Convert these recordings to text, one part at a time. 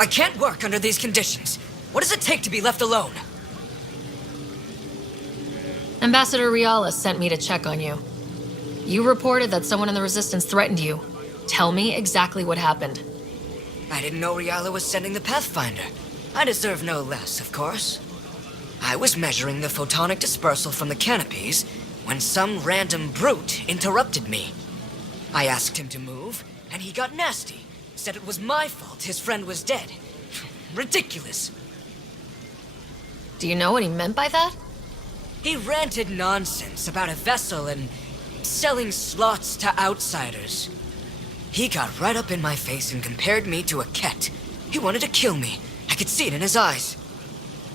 I can't work under these conditions. What does it take to be left alone? Ambassador Riala sent me to check on you. You reported that someone in the Resistance threatened you. Tell me exactly what happened. I didn't know Riala was sending the Pathfinder. I deserve no less, of course. I was measuring the photonic dispersal from the canopies when some random brute interrupted me. I asked him to move, and he got nasty. Said it was my fault his friend was dead. Ridiculous. Do you know what he meant by that? He ranted nonsense about a vessel and selling slots to outsiders. He got right up in my face and compared me to a cat. He wanted to kill me. I could see it in his eyes.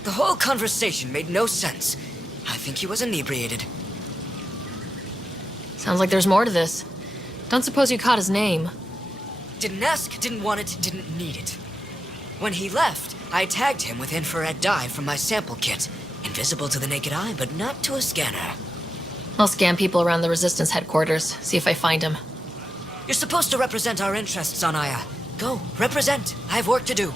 The whole conversation made no sense. I think he was inebriated. Sounds like there's more to this. Don't suppose you caught his name. Didn't ask, didn't want it, didn't need it. When he left, I tagged him with infrared dye from my sample kit. Invisible to the naked eye, but not to a scanner. I'll scan people around the Resistance headquarters, see if I find him. You're supposed to represent our interests on Aya. Go, represent. I have work to do.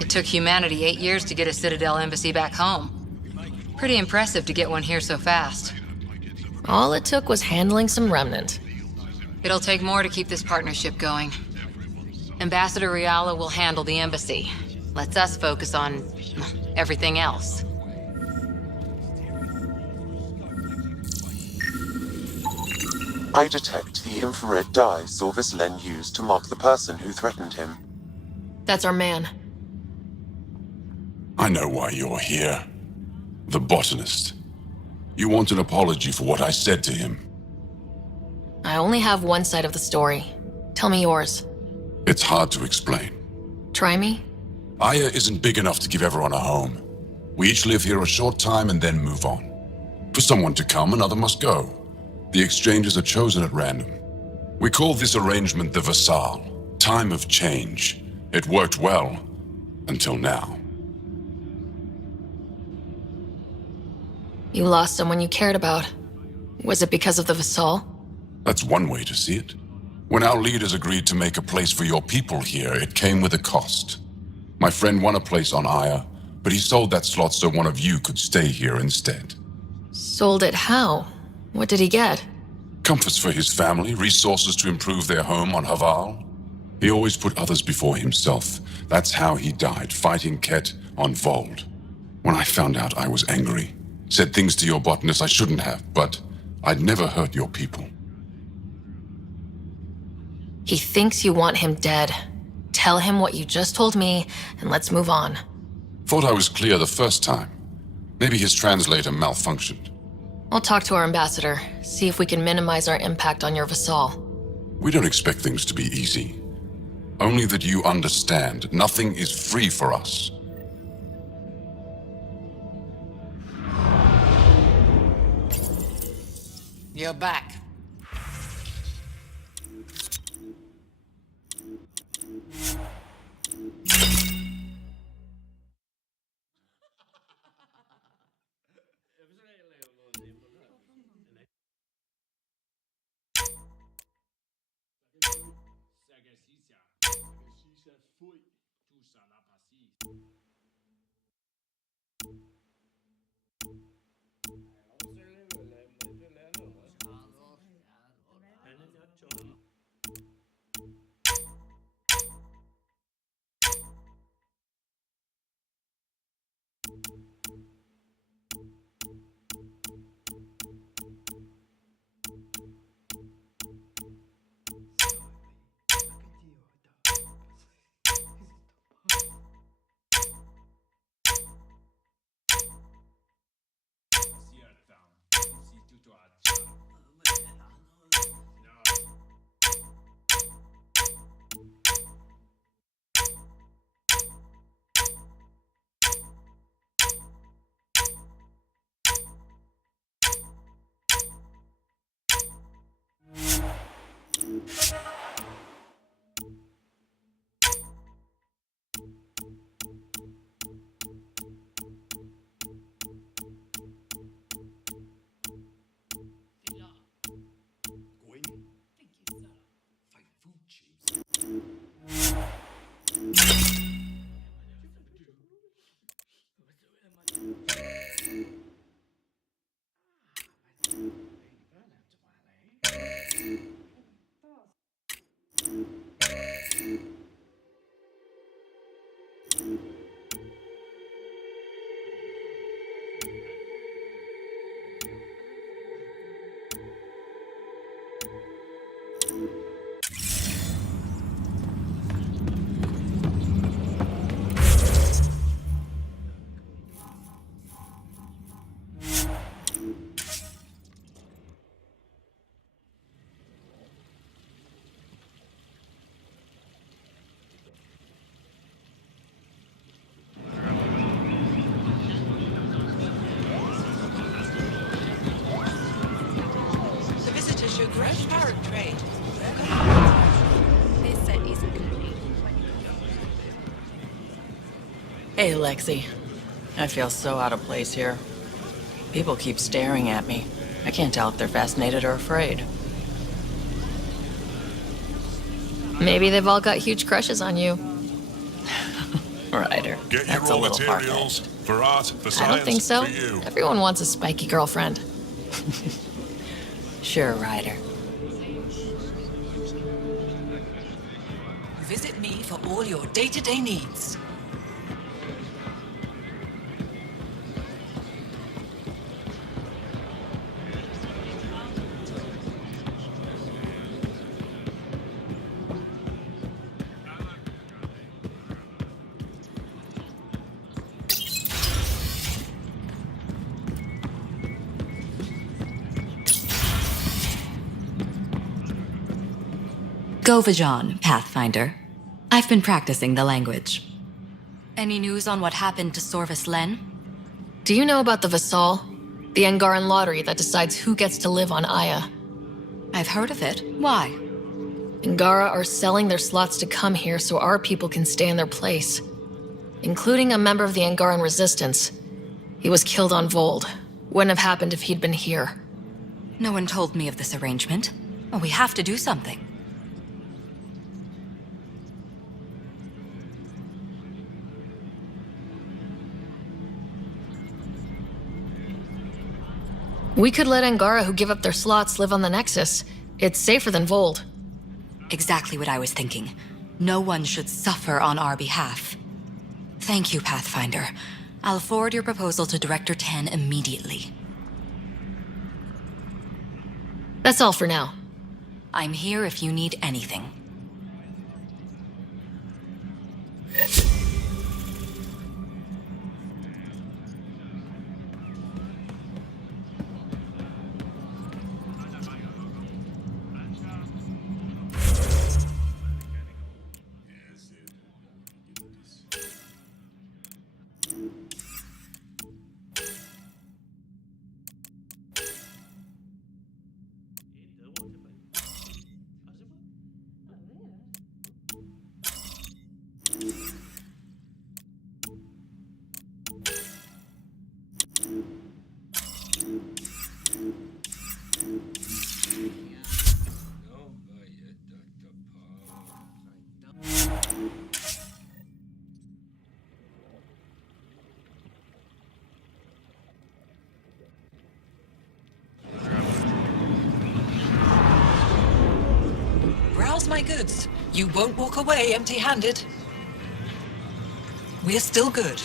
It took humanity 8 years to get a Citadel embassy back home. Pretty impressive to get one here so fast. All it took was handling some remnant. It'll take more to keep this partnership going. Ambassador Riala will handle the embassy. Lets us focus on everything else. I detect the infrared dye Sorvis Len used to mark the person who threatened him. That's our man. I know why you're here. The botanist. You want an apology for what I said to him. I only have one side of the story. Tell me yours. It's hard to explain. Try me? Aya isn't big enough to give everyone a home. We each live here a short time and then move on. For someone to come, another must go. The exchanges are chosen at random. We call this arrangement the Vesaal, time of change. It worked well, until now. You lost someone you cared about. Was it because of the Vesaal? That's one way to see it. When our leaders agreed to make a place for your people here, it came with a cost. My friend won a place on Aya, but he sold that slot so one of you could stay here instead. Sold it how? What did he get? Comforts for his family, resources to improve their home on Haval. He always put others before himself. That's how he died, fighting Ket on Vold. When I found out, I was angry. Said things to your botanist I shouldn't have, but I'd never hurt your people. He thinks you want him dead. Tell him what you just told me, and let's move on. Thought I was clear the first time. Maybe his translator malfunctioned. I'll talk to our ambassador, see if we can minimize our impact on your Vesaal. We don't expect things to be easy. Only that you understand, nothing is free for us. You're back. Hey, Lexi. I feel so out of place here. People keep staring at me. I can't tell if they're fascinated or afraid. Maybe they've all got huge crushes on you. Ryder. Get That's your a raw little materials far-fetched. for art, for science, I don't think so. for you. Everyone wants a spiky girlfriend. Sure, Ryder. Visit me for all your day-to-day needs. Govajon, Pathfinder. I've been practicing the language. Any news on what happened to Sorvis Len? Do you know about the Vesaal? The Angaran lottery that decides who gets to live on Aya. I've heard of it. Why? Angara are selling their slots to come here so our people can stay in their place. Including a member of the Angaran resistance. He was killed on Vold. Wouldn't have happened if he'd been here. No one told me of this arrangement. Well, we have to do something. We could let Angara who give up their slots live on the Nexus. It's safer than Vold. Exactly what I was thinking. No one should suffer on our behalf. Thank you, Pathfinder. I'll forward your proposal to Director 10 immediately. That's all for now. I'm here if you need anything. Browse my goods. You won't walk away empty-handed. We're still good.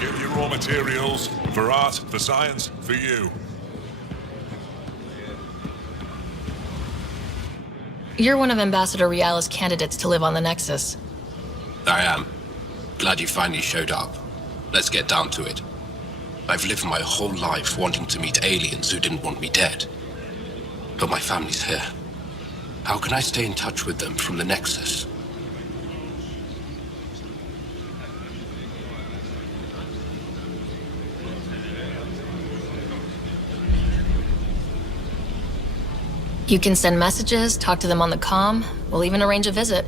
Get your raw materials for art, for science, for you. You're one of Ambassador Riala's candidates to live on the Nexus. I am. Glad you finally showed up. Let's get down to it. I've lived my whole life wanting to meet aliens who didn't want me dead. But my family's here. How can I stay in touch with them from the Nexus? You can send messages, talk to them on the comm. We'll even arrange a visit.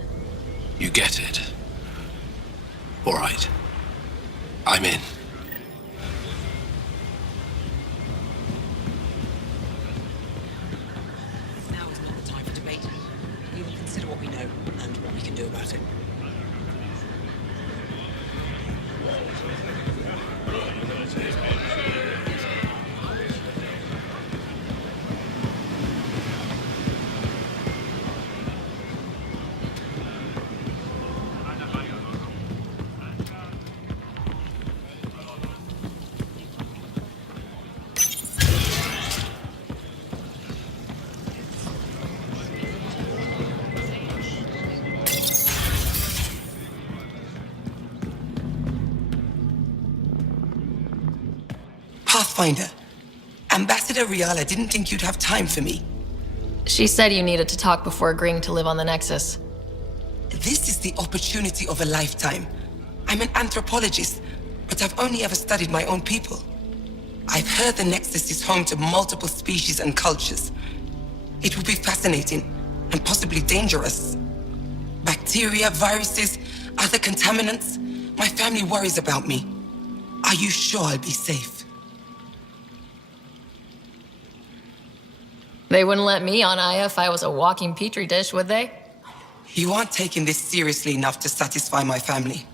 You get it. All right. I'm in. Now is not the time for debate. We will consider what we know and what we can do about it. Pathfinder, Ambassador Ryder didn't think you'd have time for me. She said you needed to talk before agreeing to live on the Nexus. This is the opportunity of a lifetime. I'm an anthropologist, but I've only ever studied my own people. I've heard the Nexus is home to multiple species and cultures. It will be fascinating and possibly dangerous. Bacteria, viruses, other contaminants. My family worries about me. Are you sure I'll be safe? They wouldn't let me on Aya if I was a walking petri dish, would they? You aren't taking this seriously enough to satisfy my family.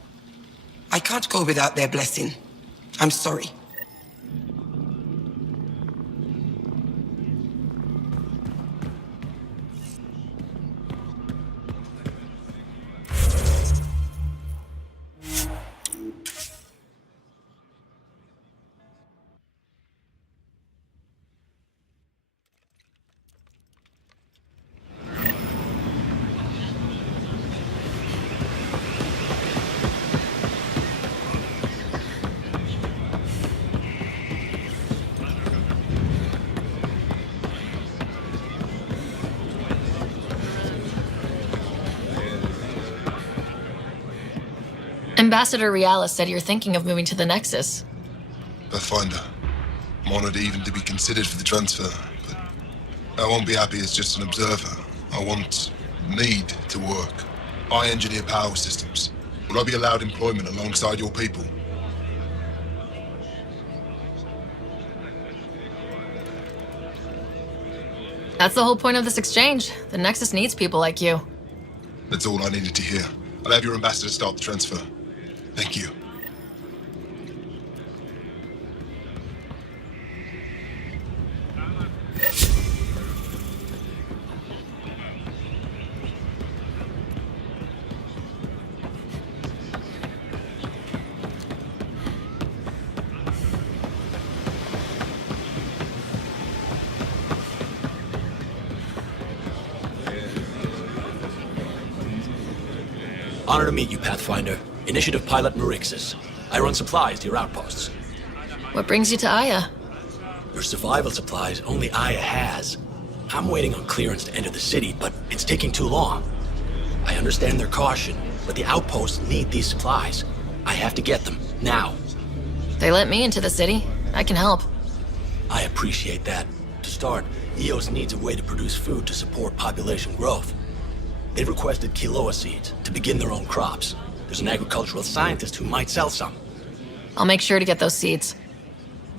I can't go without their blessing. I'm sorry. Ambassador Ryder said you're thinking of moving to the Nexus. Pathfinder. I'm honored even to be considered for the transfer, but I won't be happy as just an observer. I need to work. I engineer power systems. Will I be allowed employment alongside your people? That's the whole point of this exchange. The Nexus needs people like you. That's all I needed to hear. I'll have your ambassador start the transfer. Thank you. Honor to meet you, Pathfinder. Initiative Pilot Nexus. I run supplies to your outposts. What brings you to Aya? Your survival supplies only Aya has. I'm waiting on clearance to enter the city, but it's taking too long. I understand their caution, but the outposts need these supplies. I have to get them, now. They let me into the city. I can help. I appreciate that. To start, EOS needs a way to produce food to support population growth. They've requested quinoa seeds to begin their own crops. There's an agricultural scientist who might sell some. I'll make sure to get those seeds.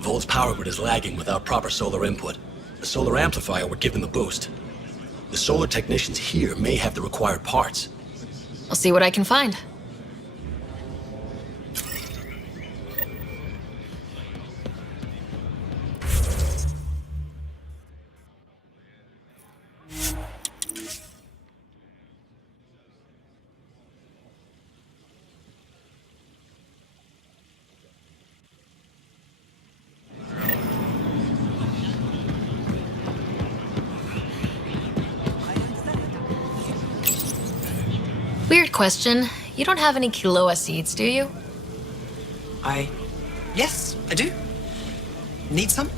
Volt's power grid is lagging without proper solar input. The solar amplifier would give them a boost. The solar technicians here may have the required parts. I'll see what I can find. Weird question. You don't have any quinoa seeds, do you? Yes, I do. Need some?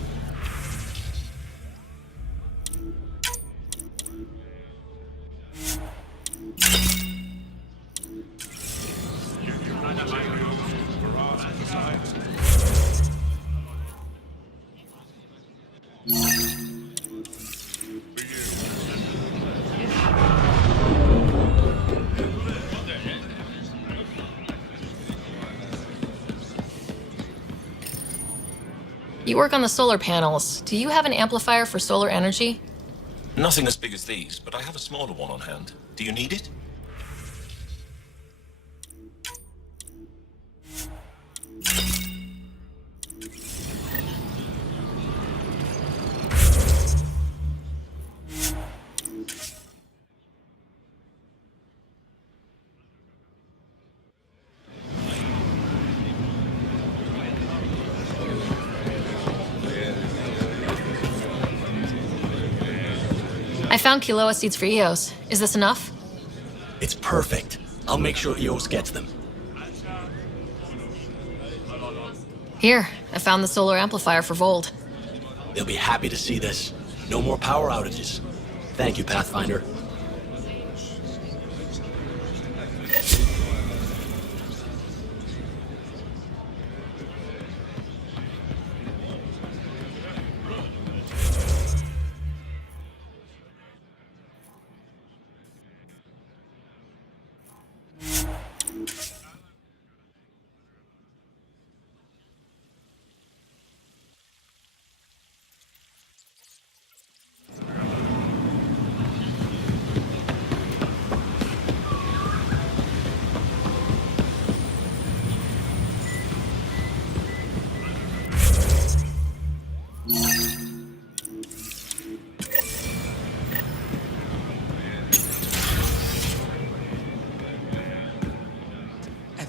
You work on the solar panels. Do you have an amplifier for solar energy? Nothing as big as these, but I have a smaller one on hand. Do you need it? found Kiloa seeds for Eos. Is this enough? It's perfect. I'll make sure Eos gets them. Here, I found the solar amplifier for Vold. They'll be happy to see this. No more power outages. Thank you, Pathfinder.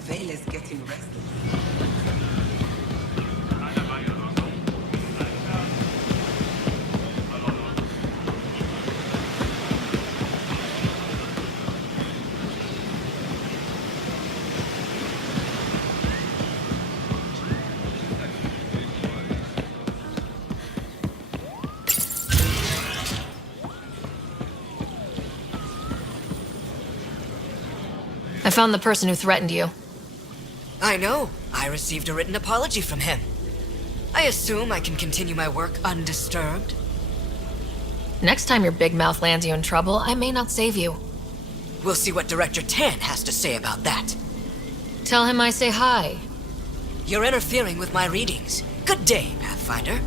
Vale is getting restless. I found the person who threatened you. I know. I received a written apology from him. I assume I can continue my work undisturbed. Next time your big mouth lands you in trouble, I may not save you. We'll see what Director Tan has to say about that. Tell him I say hi. You're interfering with my readings. Good day, Pathfinder.